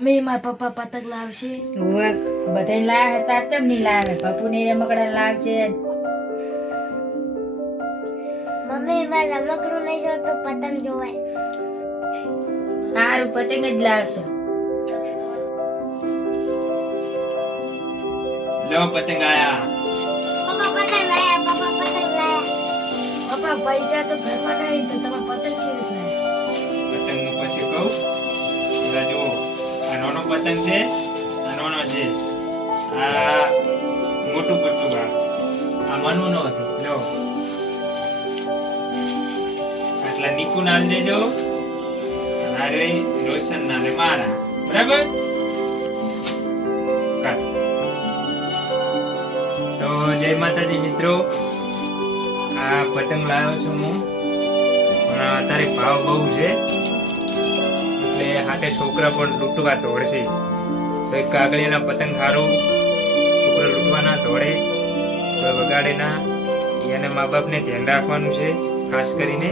Mummy મારા પપ્પા પતંગ લાવશે. હવે બધાય લાવે તાર ચમ નહીં લાવે પપ્પુ ને રમકડા લાવશે મમ્મી મારે રમકડું નહીં તો પતંગ જોવાય. સારું પતંગ જ લાવશે. લો પતંગ આયા. પપ્પા પતંગ લાયા પપ્પા પતંગ લાયા. પપ્પા પૈસા તો ઘરમાં નહીં તો તમે પતંગ છે પતંગ છે, આ છે. આ મોટું પટ્ટું ભાગ આ મનુ હતી. લો. આટલા નીકુ નામ દેજો. અને રોશન ના રે મારા. બરાબર? તો જય માતાજી મિત્રો. આ પતંગ લાવ્યો છું હું. પણ અત્યારે ભાવ બહુ છે. હાટે છોકરા પણ લૂંટવા દોડશે. તો એક કાગળિયાના પતંગ હારો છોકરા લૂંટવા ના દોડે. તો વગાડે ના એને મા બાપને ધ્યાન રાખવાનું છે, ખાસ કરીને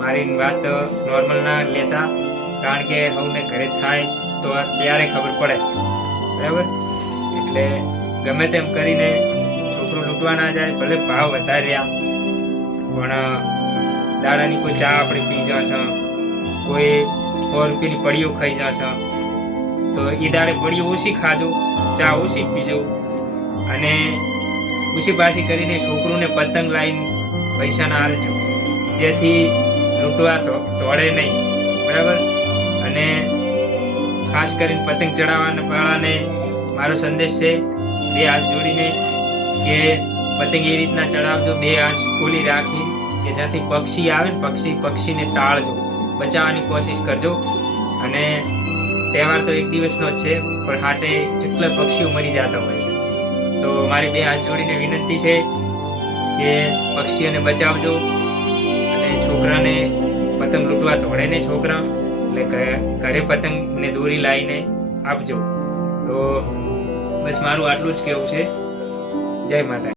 મારી વાત નોર્મલ ના લેતા. કારણ કે હવને ઘરે થાય તો ત્યારે ખબર પડે. બરાબર? એટલે ગમે તેમ કરીને છોકરું લૂંટવા ના જાય, ભલે ભાવ વધારે રહ્યા પણ દાડાની કોઈ ચા આપણે પી જશે કોઈ સો રૂપિયાની પડીઓ ખાઈ જશે તો એ દાડે પડીઓ ઓછી ખાજો, ચા ઓછી પીજો. અને ઓછી પાછી કરીને છોકરોને પતંગ લાવીને પૈસાના હાલજો જેથી લૂંટવા તો તોડે નહીં. બરાબર? અને ખાસ કરીને પતંગ ચડાવવાના વાળાને મારો સંદેશ છે, બે હાથ જોડીને કે પતંગ એ રીતના ચડાવજો, બે હાથ ખોલી રાખી કે જ્યાંથી પક્ષી આવે ને પક્ષી, પક્ષીને ટાળજો. બચાવવાની કોશિશ કરજો. અને તહેવાર તો એક દિવસનો જ છે, પણ હાટે જેટલા પક્ષીઓ મરી જતા હોય છે. તો મારી બે હાથ જોડીને વિનંતી છે કે પક્ષીઓને બચાવજો અને છોકરાને પતંગ લૂંટવા તોડે ને છોકરા, એટલે ઘરે પતંગને દોરી લાવીને આપજો. તો બસ મારું આટલું જ કેવું છે. જય માતા